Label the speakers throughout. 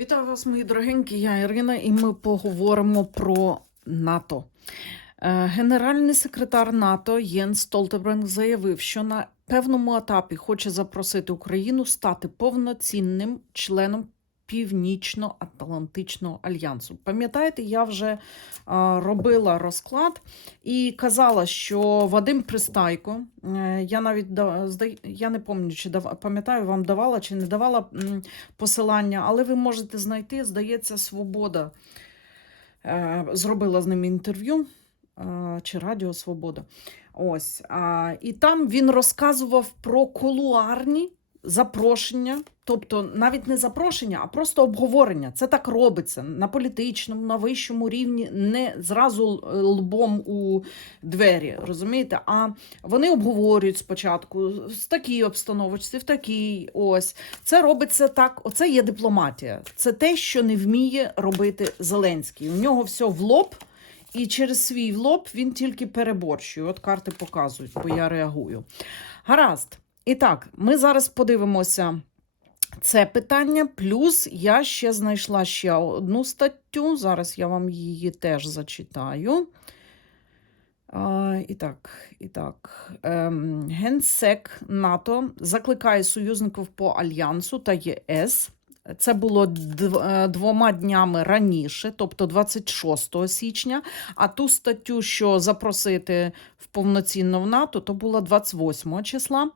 Speaker 1: Вітаю вас, мої дорогенькі, я Ірина, і ми поговоримо про НАТО. Е, Генеральний секретар НАТО Єн Столтебренг заявив, що на певному етапі хоче запросити Україну стати повноцінним членом Північно-Атлантичного альянсу. Пам'ятаєте, я вже е, робила розклад і казала, що Вадим Пристайко, е, я навіть я не пам'ятаю, чи пам'ятаю, вам давала чи не давала посилання, але ви можете знайти, здається, Свобода е, зробила з ним інтерв'ю чи Радіо Свобода. Ось. І там він розказував про кулуарні запрошення, тобто навіть не запрошення, а просто обговорення. Це так робиться на політичному, на вищому рівні, не зразу лбом у двері, розумієте? А вони обговорюють спочатку в такій обстановочці, в такій ось. Це робиться так. Оце є дипломатія. Це те, що не вміє робити Зеленський. У нього все в лоб. І через свій лоб він тільки переборщує. От карти показують, бо я реагую. Гаразд. І так, ми зараз подивимося це питання. Плюс я ще знайшла ще одну статтю. Зараз я вам її теж зачитаю. А, і так, і так. Ем, Генсек НАТО закликає союзників по Альянсу та ЄС. Це було е, двома днями раніше, тобто 26 січня. А ту статтю, що запросити в повноцінно в НАТО, то була 28 числа.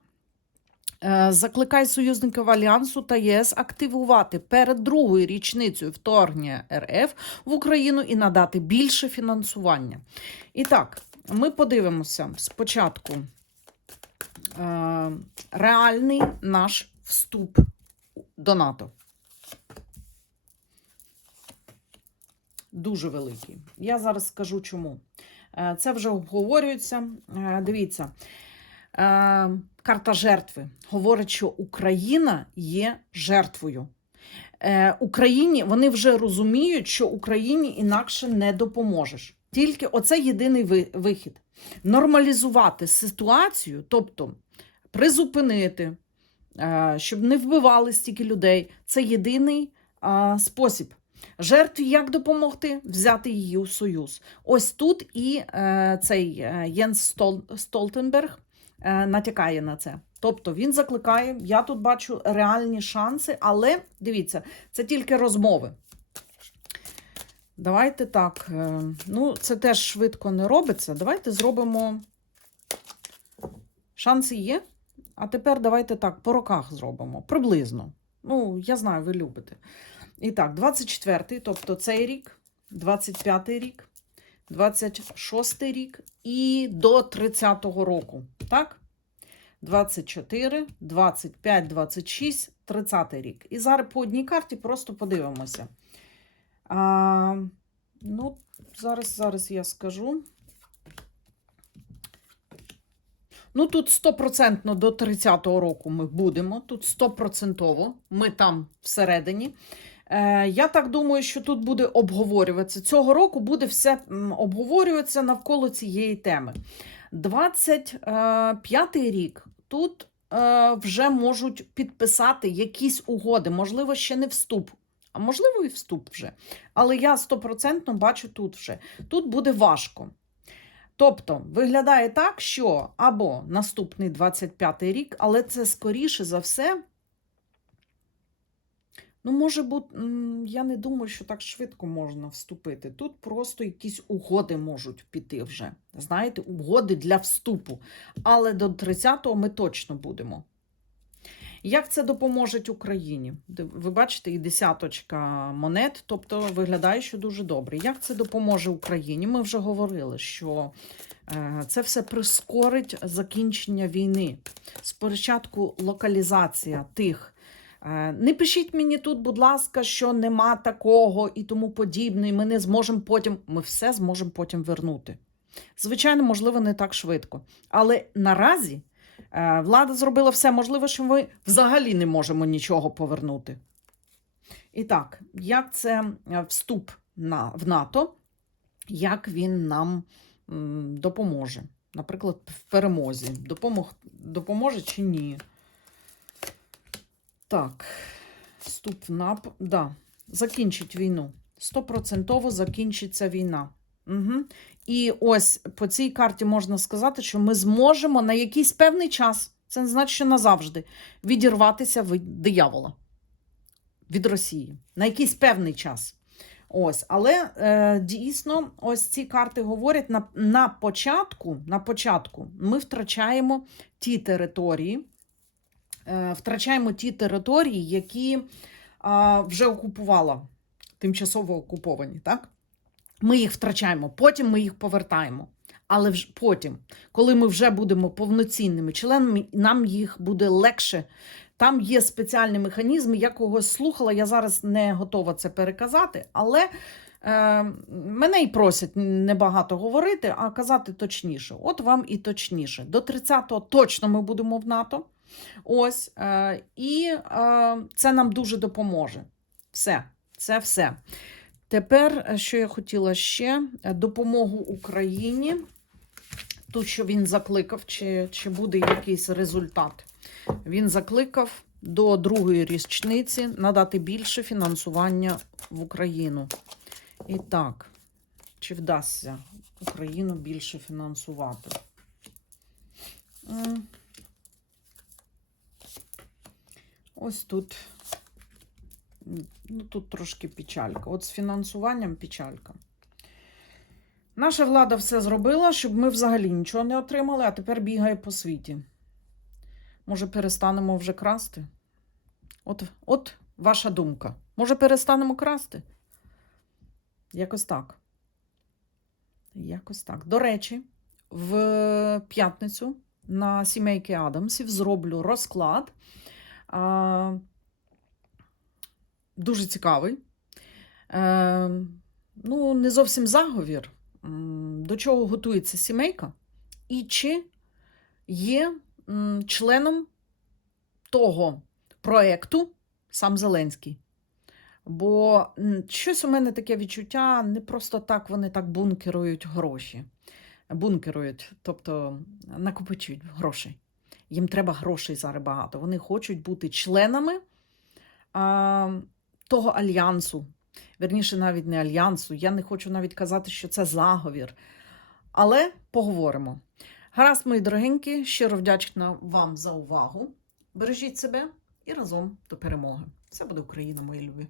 Speaker 1: Е, Закликає союзників Альянсу та ЄС активувати перед другою річницею вторгнення РФ в Україну і надати більше фінансування. І так, ми подивимося спочатку е, реальний наш вступ до НАТО. Дуже великий. Я зараз скажу чому. Е, Це вже обговорюється. Дивіться. Е, Карта жертви говорить, що Україна є жертвою. Е, Україні вони вже розуміють, що Україні інакше не допоможеш. Тільки оце єдиний ви- вихід. Нормалізувати ситуацію, тобто призупинити, е, щоб не вбивали стільки людей. Це єдиний спосіб. Жертві як допомогти? Взяти її у союз. Ось тут і е, цей Єнс Стол, Столтенберг натякає на це. Тобто він закликає, я тут бачу реальні шанси, але дивіться, це тільки розмови. Давайте так. е, Ну, це теж швидко не робиться. Давайте зробимо. Шанси є. А тепер давайте так, по роках зробимо. Приблизно. Ну, я знаю, ви любите. І так, 24-й, тобто цей рік, 25-й рік, 26-й рік і до 30-го року. Так? 24, 25, 26, 30 рік. І зараз по одній карті просто подивимося. А, ну, зараз, зараз я скажу. Ну, тут 100% до 30-го року ми будемо. Тут 100% ми там всередині. Е, я так думаю, що тут буде обговорюватися. Цього року буде все обговорюватися навколо цієї теми. 25-й рік тут е, вже можуть підписати якісь угоди, можливо, ще не вступ. А можливо, і вступ вже. Але я 100% бачу тут вже. Тут буде важко. Тобто, виглядає так, що або наступний 25-й рік, але це скоріше за все. Ну, може бути, я не думаю, що так швидко можна вступити. Тут просто якісь угоди можуть піти вже. Знаєте, угоди для вступу. Але до 30-го ми точно будемо. Як це допоможе Україні? Ви бачите, і десяточка монет, тобто виглядає, що дуже добре. Як це допоможе Україні? Ми вже говорили, що е, це все прискорить закінчення війни. Спочатку локалізація тих. Е, Не пишіть мені тут, будь ласка, що нема такого і тому подібне, і ми не зможемо потім. Ми все зможемо потім вернути. Звичайно, можливо, не так швидко. Але наразі е, влада зробила все можливе, що ми взагалі не можемо нічого повернути. І так, як це е, вступ на, в НАТО, як він нам допоможе? Наприклад, в перемозі. Допомог, допоможе чи ні? Так, вступ в. Да. закінчить війну. Стопроцентово закінчиться війна. Угу. І ось по цій карті можна сказати, що ми зможемо на якийсь певний час, це не значить, що назавжди, відірватися від диявола, від Росії. На якийсь певний час. Ось, але е, дійсно, ось ці карти говорять на, на початку, на початку ми втрачаємо ті території, втрачаємо ті території, які вже окупувала, тимчасово окуповані, так? Ми їх втрачаємо, потім ми їх повертаємо. Але вже потім, коли ми вже будемо повноцінними членами, нам їх буде легше. Там є спеціальні механізми. Я когось слухала, я зараз не готова це переказати, але е, мене й просять небагато говорити, а казати точніше. От вам і точніше. До 30-го точно ми будемо в НАТО. Ось, е, і е, це нам дуже допоможе. Все, це все. Тепер, е, що я хотіла ще, допомогу Україні. Тут, що він закликав, чи, чи буде якийсь результат. Він закликав до другої річниці надати більше фінансування в Україну. І так, чи вдасться Україну більше фінансувати? Ось тут. Ну, тут трошки печалька. От з фінансуванням печалька. Наша влада все зробила, щоб ми взагалі нічого не отримали, а тепер бігає по світі. Може, перестанемо вже красти? От, от ваша думка. Може, перестанемо красти? Якось так. Якось так. До речі, в п'ятницю на сімейки Адамсів зроблю розклад. Дуже цікавий. Е, ну, не зовсім заговір. До чого готується сімейка? І чи є членом того проекту сам Зеленський. Бо щось у мене таке відчуття, не просто так вони так бункерують гроші. Бункерують, тобто накопичують грошей. Їм треба грошей зараз багато. Вони хочуть бути членами а, того альянсу. Верніше, навіть не альянсу. Я не хочу навіть казати, що це заговір. Але поговоримо. Гаразд, мої дорогенькі, щиро вдячна вам за увагу. Бережіть себе і разом до перемоги. Все буде Україна, мої любі.